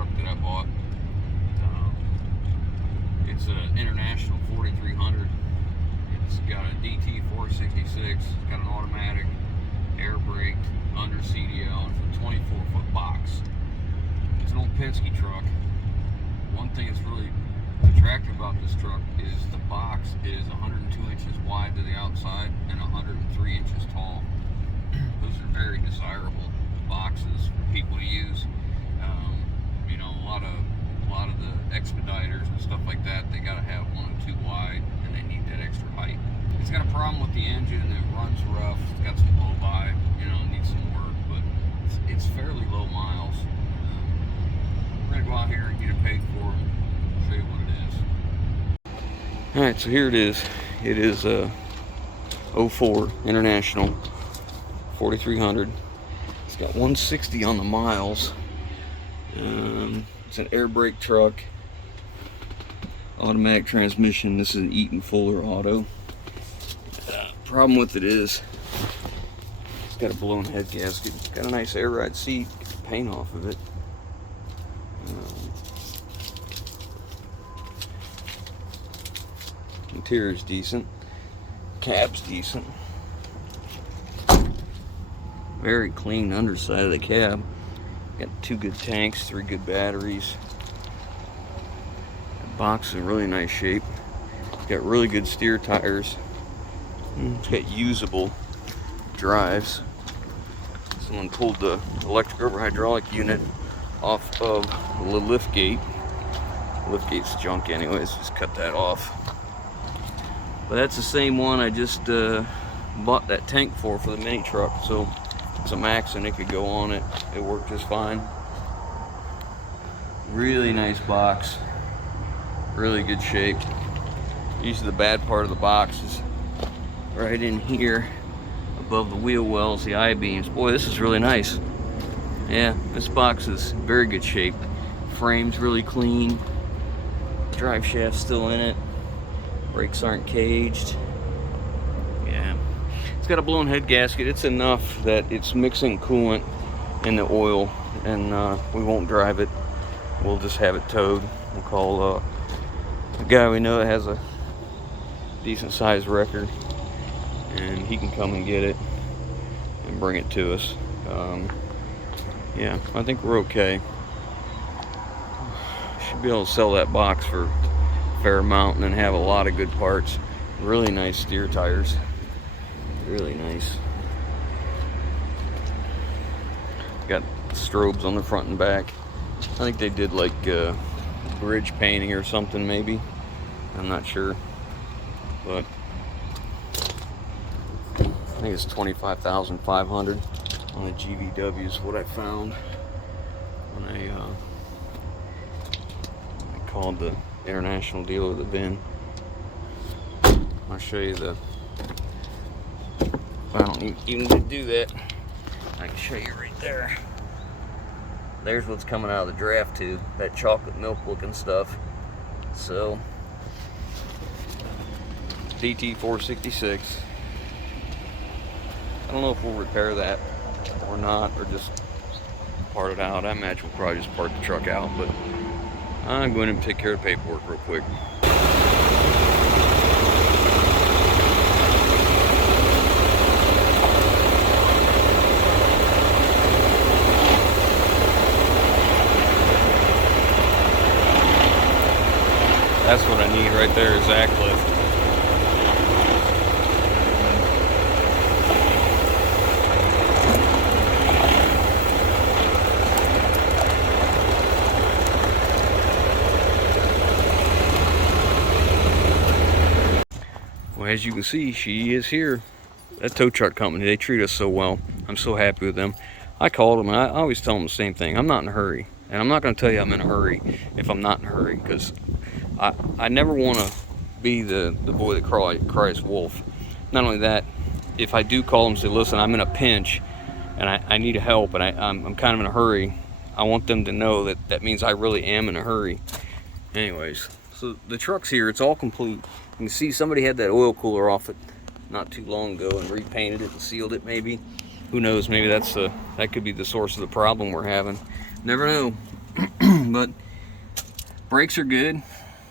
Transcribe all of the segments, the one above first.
truck that I bought. It's an International 4300. It's got a DT 466. It's got an automatic, air braked, under CDL, and it's a 24-foot box. It's an old Penske truck. One thing that's really attractive about this truck is the box is 102 inches wide to the outside and 103 inches tall. Those are very desirable boxes for people to use. You know, a lot of the expediters and stuff like that, they gotta have 102 wide, and they need that extra height. It's got a problem with the engine. It runs rough. It's got some blow by. You know, it needs some work, but it's fairly low miles. We're gonna go out here and get it paid for and show you what it is. All right, so here it is. It is a 04 International 4300. It's got 160 on the miles. It's an air brake truck, automatic transmission. This is an Eaton Fuller auto. Problem with it is it's got a blown head gasket. It's got a nice air ride seat. Get the paint off of it. Interior's decent. Cab's decent. Very clean underside of the cab. Got 2 good tanks, 3 good batteries. The box is in really nice shape. It's got really good steer tires. It's got usable drives. Someone pulled the electric over hydraulic unit off of the lift gate. Liftgate's junk anyways, just cut that off. But that's the same one I just bought that tank for the mini truck. So it's a Max and it could go on it. It worked just fine. Really nice box. Really good shape. Usually the bad part of the box is right in here above the wheel wells, the I-beams. Boy, this is really nice. Yeah, this box is very good shape. Frame's really clean. Drive shaft's still in it. Brakes aren't caged. Yeah. It's got a blown head gasket. It's enough that it's mixing coolant in the oil, and we won't drive it. We'll just have it towed. We'll call a guy we know that has a decent sized wrecker, and he can come and get it and bring it to us. Yeah, I think we're okay. Should be able to sell that box for a fair amount and then have a lot of good parts. Really nice steer tires. Really nice. Got strobes on the front and back. I think they did like bridge painting or something maybe. I'm not sure. But I think it's $25,500 on the GVW is what I found when I called the international dealer the bin. I'll show you the. I don't even need to do that. I can show you right there. There's what's coming out of the draft tube, that chocolate milk looking stuff. So DT 466. I don't know if we'll repair that or not, or just part it out. I imagine we'll probably just part the truck out, but I'm going to take care of the paperwork real quick. That's what I need right there is Zach lift. Well, as you can see, she is here. That tow truck company, they treat us so well. I'm so happy with them. I called them and I always tell them the same thing. I'm not in a hurry. And I'm not going to tell you I'm in a hurry if I'm not in a hurry, because I never want to be the boy that cries wolf. Not only that, if I do call them and say, listen, I'm in a pinch and I need help and I'm kind of in a hurry, I want them to know that that means I really am in a hurry. Anyways, so the truck's here. It's all complete. You can see somebody had that oil cooler off it not too long ago and repainted it and sealed it maybe. Who knows, maybe that could be the source of the problem we're having. Never know. But brakes are good.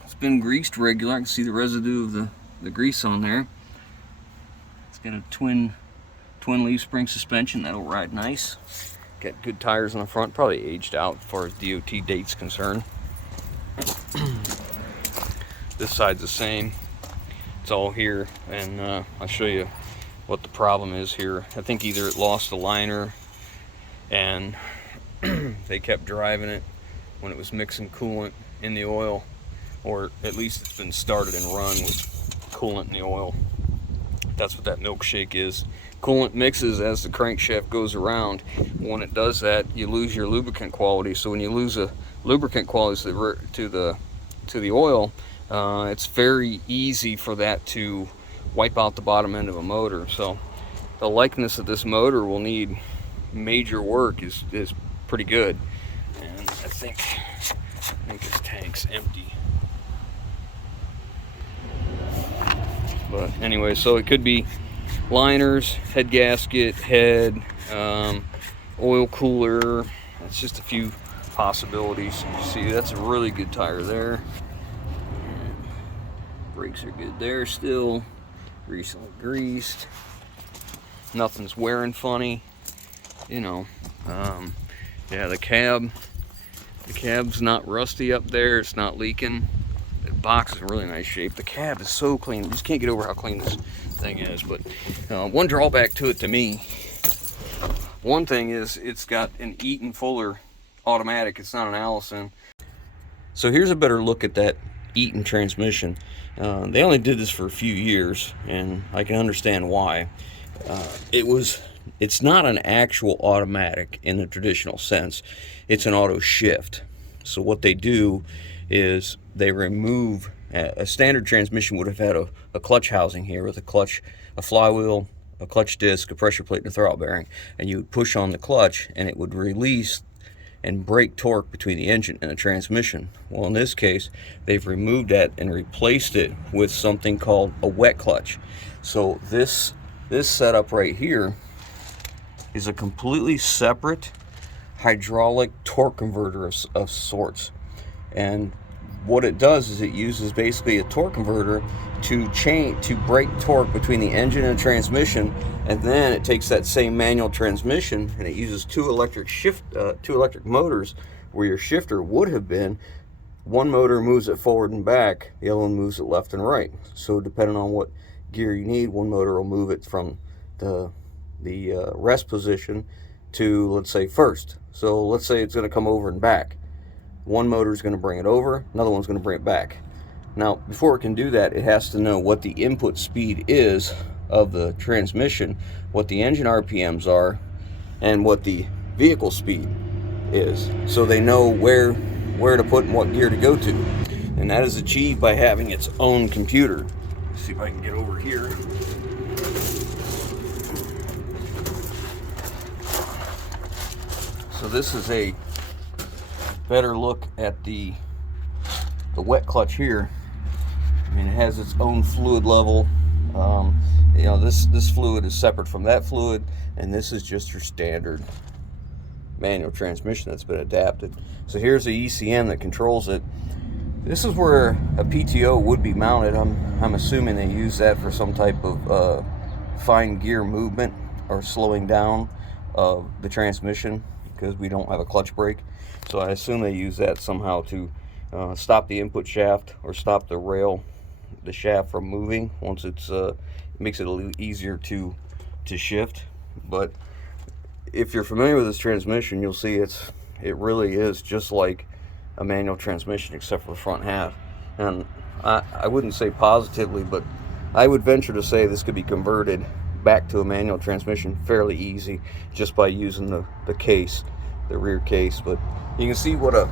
It's been greased regular. I can see the residue of the grease on there. It's got a twin leaf spring suspension. That'll ride nice. Got good tires on the front. Probably aged out as far as DOT date's concerned. This side's the same. It's all here, and I'll show you what the problem is here. I think either it lost the liner and they kept driving it when it was mixing coolant in the oil, or at least it's been started and run with coolant in the oil. That's what that milkshake is. Coolant mixes as the crankshaft goes around. When it does that, you lose your lubricant quality. So when you lose a lubricant quality to the oil, it's very easy for that to wipe out the bottom end of a motor. So the likeness of this motor will need major work is pretty good. And I think this tank's empty. But anyway, so it could be liners, head gasket, head, oil cooler. That's just a few possibilities. You see, that's a really good tire there. Brakes are good there still. Recently greased. Nothing's wearing funny. You know, yeah, the cab's not rusty up there. It's not leaking. The box is in really nice shape. The cab is so clean. You just can't get over how clean this thing is. But one drawback to it to me, one thing is it's got an Eaton Fuller automatic. It's not an Allison. So here's a better look at that Eaton transmission. They only did this for a few years, and I can understand why. It's not an actual automatic in the traditional sense. It's an auto shift. So what they do is they remove a standard transmission would have had a clutch housing here with a flywheel, a clutch disc, a pressure plate, and a throttle bearing, and you would push on the clutch and it would release and break torque between the engine and the transmission. Well, in this case, they've removed that and replaced it with something called a wet clutch. So this setup right here is a completely separate hydraulic torque converter of sorts. And what it does is it uses basically a torque converter to break torque between the engine and the transmission, and then it takes that same manual transmission and it uses two electric motors where your shifter would have been. One motor moves it forward and back, the other one moves it left and right. So depending on what gear you need, one motor will move it from the rest position to, let's say, first. So let's say it's going to come over and back. One motor is going to bring it over, another one's going to bring it back. Now, before it can do that, it has to know what the input speed is of the transmission, what the engine RPMs are, and what the vehicle speed is, so they know where to put and what gear to go to. And that is achieved by having its own computer. Let's see if I can get over here. So this is a better look at the wet clutch here. I mean, it has its own fluid level. You know, this fluid is separate from that fluid, and this is just your standard manual transmission that's been adapted. So here's the ECM that controls it. This is where a PTO would be mounted. I'm assuming they use that for some type of fine gear movement or slowing down of the transmission, because we don't have a clutch brake. So I assume they use that somehow to stop the input shaft or stop the shaft from moving once it's makes it a little easier to shift. But if you're familiar with this transmission, you'll see it really is just like a manual transmission, except for the front half. And I wouldn't say positively, but I would venture to say this could be converted back to a manual transmission fairly easy just by using the case, the rear case. But you can see what a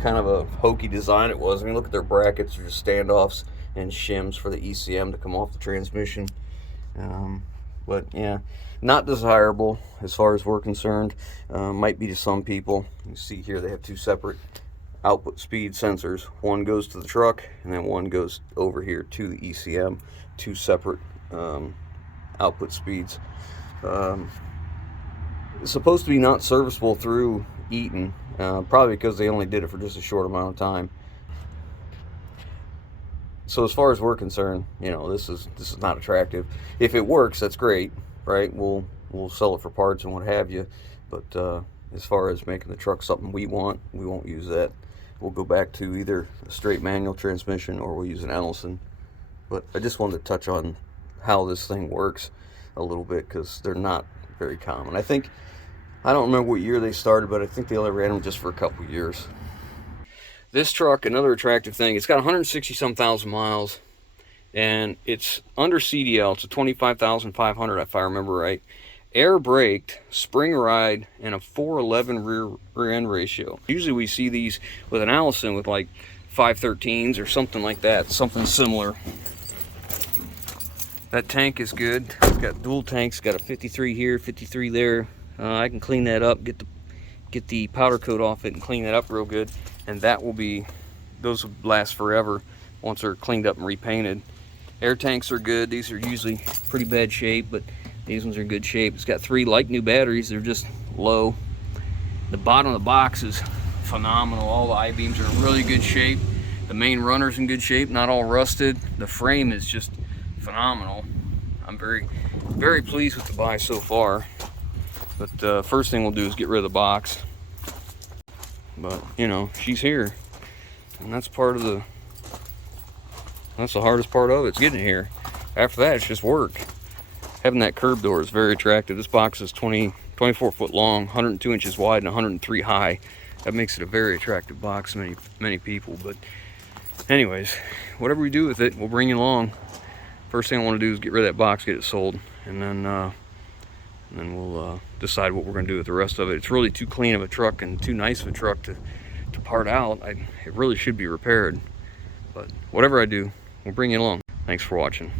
kind of a hokey design it was. I mean, look at their brackets, or just standoffs and shims for the ECM to come off the transmission. But yeah, not desirable as far as we're concerned. Might be to some people. You see here they have two separate output speed sensors. One goes to the truck, and then one goes over here to the ECM. Two separate output speeds. It's supposed to be not serviceable through Eaton, probably because they only did it for just a short amount of time. So as far as we're concerned, you know, this is not attractive. If it works, that's great, right? We'll sell it for parts and what have you. But as far as making the truck something we want, we won't use that. We'll go back to either a straight manual transmission or we'll use an Allison. But I just wanted to touch on how this thing works a little bit, because they're not very common. I don't remember what year they started, but I think they only ran them just for a couple years. This truck, another attractive thing, it's got 160 some thousand miles, and it's under CDL. It's a 25,500 if I remember right. Air braked, spring ride, and a 411 rear end ratio. Usually we see these with an Allison with like 513s or something like that, something similar. That tank is good. It's got dual tanks, got a 53 here, 53 there. I can clean that up, get the powder coat off it and clean that up real good, and those will last forever once they're cleaned up and repainted. Air tanks are good. These are usually pretty bad shape, but these ones are in good shape. It's got 3 like new batteries. They're just low. The bottom of the box is phenomenal. All the I-beams are in really good shape. The main runner's in good shape, not all rusted. The frame is just phenomenal. I'm very, very pleased with the buy so far. But first thing we'll do is get rid of the box. But you know, she's here, and that's the hardest part of it. It's getting here. After that, it's just work. Having that curb door is very attractive. This box is 24 foot long, 102 inches wide, and 103 high. That makes it a very attractive box to many people. But anyways, whatever we do with it, we'll bring you along. First thing I want to do is get rid of that box, get it sold, and then we'll decide what we're going to do with the rest of it. It's really too clean of a truck and too nice of a truck to part out. It really should be repaired. But whatever I do, we'll bring you along. Thanks for watching.